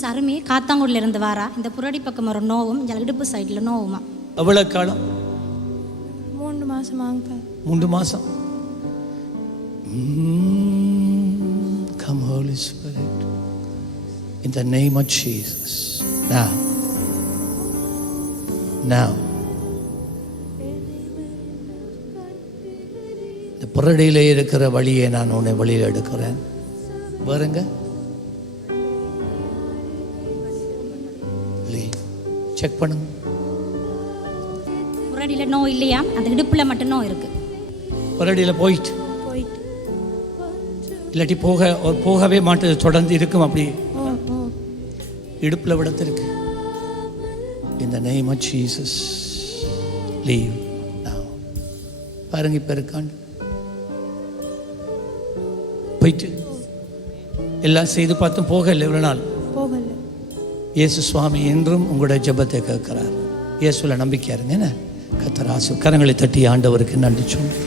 சருமி காத்தாங்குடியில இருந்து வாரா. இந்த புரடி பக்கம் ஒரு நோவும் இந்த இடுப்பு சைடில் நோவுமா? எவ்வளவு காலம்? மூன்று மாதமாங்க மூன்று மாசம்? Come holy spirit in the name of Jesus now. Now. இந்த புரடியிலே இருக்கிற வழியை நான் உன்னை வழியில் எடுக்கிறேன். பாருங்க. செக் பண்ணுங்க. புரடியில் நோ இல்லையா? அந்த இடுப்பில் மட்டும் நோ இருக்கு. புரடியில் போயிட்டு. போயிட்டு. இல்லாட்டி போக போகவே மாட்டது தொடர்ந்து இருக்கும் அப்படி. இடுப்பில் விடத்திருக்கு. இந்த நேம் ஆஃப் ஜீசஸ் லீவ் பாருங்க இப்போ இருக்காண்டு போயிட்டு. எல்லாம் செய்து பார்த்தும் போகல இவ்வளோ நாள். போகல. இயேசு சுவாமி என்றும் உங்களுடைய ஜெபத்தை கேட்கிறார். இயேசுல நம்பிக்கையா இருங்க என்ன? கத்தராசு கரங்களை தட்டி ஆண்டவருக்கு நன்றி சொன்னேன்